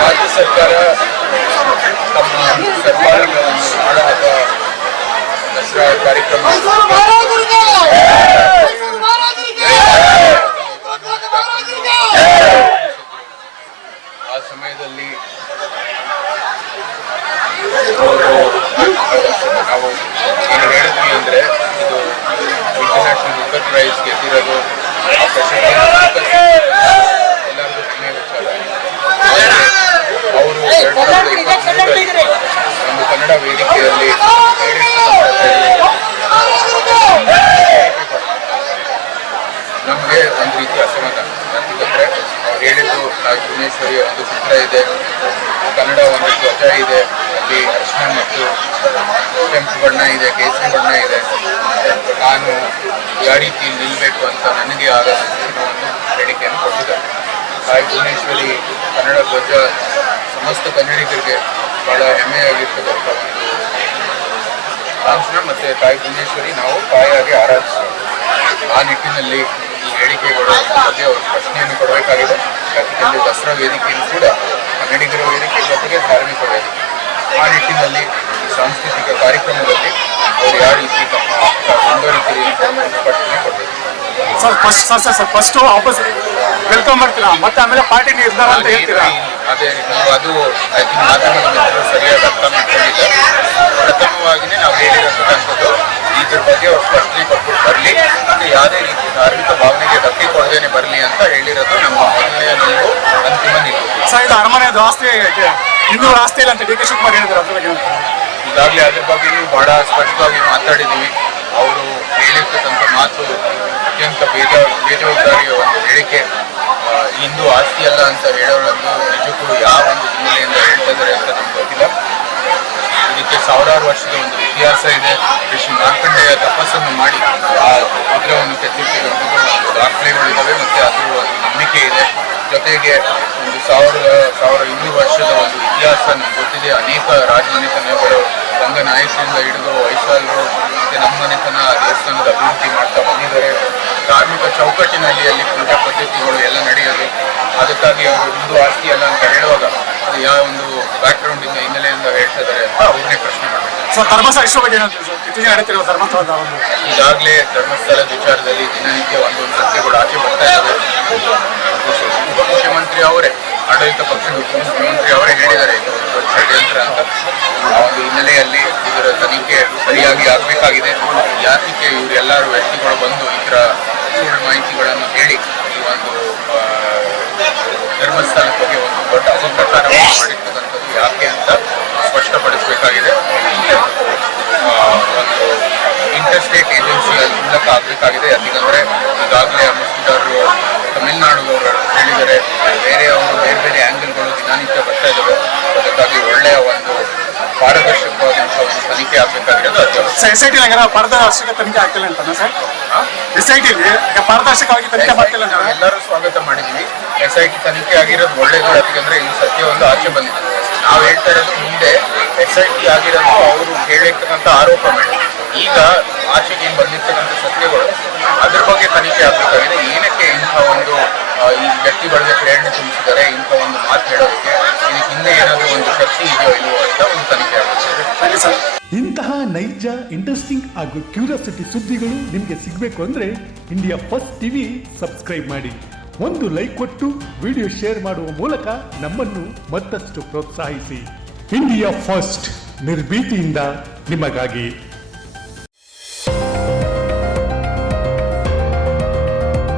ರಾಜ್ಯ ಸರ್ಕಾರ ತಮ್ಮ ಸರ್ಕಾರದ ನಾಡಹಬ್ಬ ದಸರಾ ಕಾರ್ಯಕ್ರಮ ಆ ಸಮಯದಲ್ಲಿ ನಾವು ಏನು ಹೇಳಿದ್ವಿ ಅಂದರೆ ಇದು ಇಂಟರ್ನ್ಯಾಷನಲ್ ಬುಕ್ಕರ್ ಪ್ರೈಸ್ ಗೆದ್ದಿರೋದು ಆ ಪ್ರಶಸ್ತಿ ಎಲ್ಲರಿಗೂ ಹೆಮ್ಮೆ ವಿಚಾರ. ಅವರು 2023 ಒಂದು ಕನ್ನಡ ವೇದಿಕೆಯಲ್ಲಿ ನಮಗೆ ಒಂದು ರೀತಿ ಅಸಮಾಧಾನ. ಯಾಕಂದರೆ ಅವ್ರು ಹೇಳಿದ್ದು ತಾಯಿ ಭುವನೇಶ್ವರಿಯ ಒಂದು ಚಿತ್ರ ಇದೆ, ಕನ್ನಡ ಒಂದು ಧ್ವಜ ಇದೆ, ಅಲ್ಲಿ ಅರಿಶಿನ ಮತ್ತು ಕೆಂಪು ಬಣ್ಣ ಇದೆ, ಕೇಸರಿ ಬಣ್ಣ ಇದೆ, ನಾನು ಯಾವ ರೀತಿ ನಿಲ್ಲಬೇಕು ಅಂತ ನನಗೆ ಆದ ಶಿಕ್ಷಣವನ್ನು ಹೇಳಿಕೆಯನ್ನು ಕೊಟ್ಟಿದ್ದಾರೆ. ತಾಯಿ ಭುವನೇಶ್ವರಿ ಕನ್ನಡ ಧ್ವಜ ಸಮಸ್ತ ಕನ್ನಡಿಗರಿಗೆ ಬಹಳ ಹೆಮ್ಮೆಯಾಗಿರ್ತಕ್ಕಂಥ ಒಂದು ಲಾಂಛನ. ಮತ್ತು ತಾಯಿ ಭುವನೇಶ್ವರಿ ನಾವು ತಾಯಿಯಾಗಿ ಆರಾಧಿಸ್ತೀವಿ. ಆ ನಿಟ್ಟಿನಲ್ಲಿ ಈ ಹೇಳಿಕೆಗಳ ಬಗ್ಗೆ ಅವರು ಪ್ರಶ್ನೆಯನ್ನು ಕೊಡಬೇಕಾಗಿದೆ. ಯಾಕೆಂದರೆ ದಸರಾ ವೇದಿಕೆಯೂ ಕೂಡ ಕನ್ನಡಿಗರ ವೇದಿಕೆ ಜೊತೆಗೆ ಧಾರ್ಮಿಕ ವೇದಿಕೆ. ಆ ನಿಟ್ಟಿನಲ್ಲಿ ಸಾಂಸ್ಕೃತಿಕ ಕಾರ್ಯಕ್ರಮದಲ್ಲಿ ಅವರು ಯಾವ ರೀತಿ ತಮ್ಮ ಮುಂದುವರಿತೀರಿ ಅಂತ ಪ್ರಶ್ನೆ ಕೊಟ್ಟಿದ್ದಾರೆ. ಸರ್ ಫಸ್ಟ್ ವಾಪಸ್ ವೆಲ್ಕಮ್ ಮಾಡ್ತೀರಾ, ಮತ್ತೆ ಆಮೇಲೆ ಪಾರ್ಟಿ ನಿರ್ಧಾರ ಅಂತ ಹೇಳ್ತೀರಾ? ಅದೇ ನಾವು ಅದು ಐ ಥಿಂಕ್ ಮಾಧ್ಯಮದ ಮಿತ್ರರು ಸರಿಯಾಗಿ ಅರ್ಥ ಮಾಡ್ಕೊಂಡಿದ್ದಾರೆ. ಪ್ರಥಮವಾಗಿಯೇ ನಾವು ಹೇಳಿರತಕ್ಕಂಥದ್ದು ಇದ್ರ ಬಗ್ಗೆ ಅವ್ರು ಸ್ಪಷ್ಟನೆ ಕೊಟ್ಬಿಟ್ಟು ಬರಲಿ, ಮತ್ತು ಯಾವುದೇ ರೀತಿ ಧಾರ್ಮಿಕ ಭಾವನೆಗೆ ಧಕ್ಕೆ ಕೊಡದೇನೆ ಬರಲಿ ಅಂತ ಹೇಳಿರೋದು ನಮ್ಮ ಮೊದಲನೆಯ ನಿಲುವು, ಅಂತಿಮ ನಿಲುವು. ಸರ್ ಇದು ಅರಮನೆ ಆಸ್ತಿ ಇನ್ನೂ ಆಸ್ತಿ ಇಲ್ಲ ಅಂತ ಡಿ ಕೆ ಶಿವಕುಮಾರ್ ಹೇಳಿದ್ರು, ಅದ್ರ ಬಗ್ಗೆ ಈಗಾಗಲೇ ಅದ್ರ ಬಗ್ಗೆಯೂ ಬಹಳ ಸ್ಪಷ್ಟವಾಗಿ ಮಾತಾಡಿದ್ದೀವಿ. ಅವರು ಹೇಳಿರ್ತಕ್ಕಂಥ ಮಾತು ಅತ್ಯಂತ ಬೇಜವಾಬ್ದಾರಿಯ ಒಂದು ಹೇಳಿಕೆ. ಹಿಂದೂ ಆಸ್ತಿ ಅಲ್ಲ ಅಂತ ಹೇಳೋರನ್ನು ನಿಜಕ್ಕೂ ಯಾವ ಒಂದು ಹಿನ್ನೆಲೆಯಿಂದ ಹೇಳ್ತಾ ಇದ್ದಾರೆ ಅಂತ ನಮ್ಗೆ ಗೊತ್ತಿಲ್ಲ. ಇದಕ್ಕೆ ಸಾವಿರಾರು ವರ್ಷದ ಒಂದು ಇತಿಹಾಸ ಇದೆ. ಋಷಿ ಮಾರ್ಕಂಡೇಯ ತಪಸ್ಸನ್ನು ಮಾಡಿ ಆ ವಿಗ್ರಹವನ್ನು ಕೆತ್ತಿಸಿರುವಂತಹ ಒಂದು ದಾಖಲೆಗಳಿದ್ದಾವೆ, ಮತ್ತು ಅದರ ಒಂದು ನಂಬಿಕೆ ಇದೆ. ಜೊತೆಗೆ ಒಂದು 1200 ವರ್ಷದ ಒಂದು ಇತಿಹಾಸ ನಮ್ಗೆ ಗೊತ್ತಿದೆ. ಅನೇಕ ರಾಜಮನೆತನಗಳು ರಂಗನಾಯಕರಿಂದ ಹಿಡಿದು ಹೊಯ್ಸಳರು ಮತ್ತು ನಮ್ಮ ಮನೆತನ ದೇವಸ್ಥಾನದ ಅಭಿವೃದ್ಧಿ ಮಾಡ್ತಾ ಬಂದಿದ್ದಾರೆ. ಧಾರ್ಮಿಕ ಚೌಕಟ್ಟಿನಲ್ಲಿ ಅಲ್ಲಿ ಪೂಜಾ ಪದ್ಧತಿಗಳು ಎಲ್ಲ ನಡೆಯೋದು. ಅದಕ್ಕಾಗಿ ಅವರು ಹಿಂದೂ ಆಸ್ತಿ ಅಲ್ಲ ಅಂತ ಹೇಳುವಾಗ ಅದು ಯಾವ ಒಂದು ಬ್ಯಾಕ್ಗ್ರೌಂಡಿಂದ ಹಿನ್ನೆಲೆಯಿಂದ ಹೇಳ್ತಾ ಇದ್ದಾರೆ ಅಂತ ಅವ್ರನ್ನೇ ಪ್ರಶ್ನೆ ಮಾಡಬೇಕು. ಸರ್ ಧರ್ಮಸ್ಥಳ ಇಷ್ಟು ಬಗ್ಗೆ ನಡೀತಿರುವ ಧರ್ಮಸ್ಥಳದ ಒಂದು ಈಗಾಗಲೇ ಧರ್ಮಸ್ಥಳದ ವಿಚಾರದಲ್ಲಿ ದಿನನಿತ್ಯ ಒಂದೊಂದು ಸತ್ಯಗಳು ಆಚೆ ಬರ್ತಾ ಇದ್ದಾವೆ. ಉಪಮುಖ್ಯಮಂತ್ರಿ ಅವರೇ, ಆಡಳಿತ ಪಕ್ಷದ ಉಪಮುಖ್ಯಮಂತ್ರಿ ಅವರೇ ಹೇಳಿದ್ದಾರೆ ಇದು ಒಂದು ಷಡ್ಯಂತ್ರ ಅಂತ. ಆ ಒಂದು ಹಿನ್ನೆಲೆಯಲ್ಲಿ ಇದರ ತನಿಖೆ ಸರಿಯಾಗಿ ಆಗಬೇಕಾಗಿದೆ. ಯಾತಕ್ಕೆ ಇವರೆಲ್ಲರೂ ವ್ಯಕ್ತಿಗಳು ಬಂದು ಈ ಥರ ಸುಳ್ಳು ಮಾಹಿತಿಗಳನ್ನು ಹೇಳಿ ಈ ಒಂದು ಧರ್ಮಸ್ಥಳದ ಬಗ್ಗೆ ಒಂದು ದೊಡ್ಡ ಅಪಪ್ರಚಾರವನ್ನು ಮಾಡಿರ್ತಕ್ಕಂಥದ್ದು ಯಾಕೆ ಅಂತ ಸ್ಪಷ್ಟಪಡಿಸಬೇಕಾಗಿದೆ. ಒಂದು ಇಂಟರ್ಸ್ಟೇಟ್ ಏಜೆನ್ಸಿಯ ಮೂಲಕ ಆಗಬೇಕಾಗಿದೆ. ಯಾಕೆಂದರೆ ಈಗಾಗಲೇ ಅಮೃತಸರರು ತಮಿಳುನಾಡುದವರು ಹೇಳಿದರೆ ಬೇರೆ ಬೇರೆ ಆ್ಯಂಗಲ್ಗಳು ದಿನನಿತ್ಯ ಬರ್ತಾ ಇದ್ದಾವೆ. ಅದಕ್ಕಾಗಿ ಒಳ್ಳೆಯ ಒಂದು ಪಾರದರ್ಶಕವಾದಂಥ ಒಂದು ತನಿಖೆ ಆಗಬೇಕಾಗಿರೋದು ಅತ್ಯವಶ್ಯ. SIT ಪಾರದರ್ಶಕ ತನಿಖೆ ಆಗ್ತಿಲ್ಲ ಅಂತ ಸರ್? SIT ಪಾರದರ್ಶಕವಾಗಿ ತನಿಖೆ ಮಾಡ್ತಿಲ್ಲ ಅಂತ ಎಲ್ಲರೂ ಸ್ವಾಗತ ಮಾಡಿದ್ದೀವಿ. SIT ತನಿಖೆ ಆಗಿರೋದು ಒಳ್ಳೆಯದು. ಯಾಕೆಂದರೆ ಈ ಸತ್ಯ ಒಂದು ಆಚೆ ಬಂದಿದೆ. ನಾವು ಹೇಳ್ತಾ ಇರೋದು ಮುಂದೆ SIT ಆಗಿರೋದು ಅವರು ಹೇಳಿರ್ತಕ್ಕಂಥ ಆರೋಪ ಮೇಲೆ ಈಗ ಆಚೆಗೆ ಏನು ಬಂದಿರ್ತಕ್ಕಂಥ ಸತ್ಯಗಳು ಅದ್ರ ಬಗ್ಗೆ ತನಿಖೆ ಆಗಬೇಕಾಗಿದೆ. ಏನಕ್ಕೆ ಇಂಥ ಒಂದು ಈ ವ್ಯಕ್ತಿಗಳಿಗೆ ಪ್ರೇರಣೆ ತುಂಬಿಸಿದ್ದಾರೆ, ಇಂಥ ಒಂದು ಮಾತು ಹೇಳೋದಕ್ಕೆ ಇದಕ್ಕೆ ಹಿಂದೆ ಏನಾದರೂ ಒಂದು ಶಕ್ತಿ ಇದೆಯೋ ಇಲ್ವೋ ಅಂತ ಒಂದು ತನಿಖೆ ಆಗಬೇಕು. ಇಂತಹ ನೈಜ, ಇಂಟ್ರೆಸ್ಟಿಂಗ್ ಹಾಗೂ ಕ್ಯೂರಿಯಾಸಿಟಿ ಸುದ್ದಿಗಳು ನಿಮಗೆ ಸಿಗಬೇಕು ಅಂದರೆ ಇಂಡಿಯಾ ಫಸ್ಟ್ ಟಿವಿ ಸಬ್ಸ್ಕ್ರೈಬ್ ಮಾಡಿ. ಒಂದು ಲೈಕ್ ಕೊಟ್ಟು ವಿಡಿಯೋ ಶೇರ್ ಮಾಡುವ ಮೂಲಕ ನಮ್ಮನ್ನು ಮತ್ತಷ್ಟು ಪ್ರೋತ್ಸಾಹಿಸಿ. ಇಂಡಿಯಾ ಫಸ್ಟ್, ನಿರ್ಭೀತಿಯಿಂದ ನಿಮಗಾಗಿ.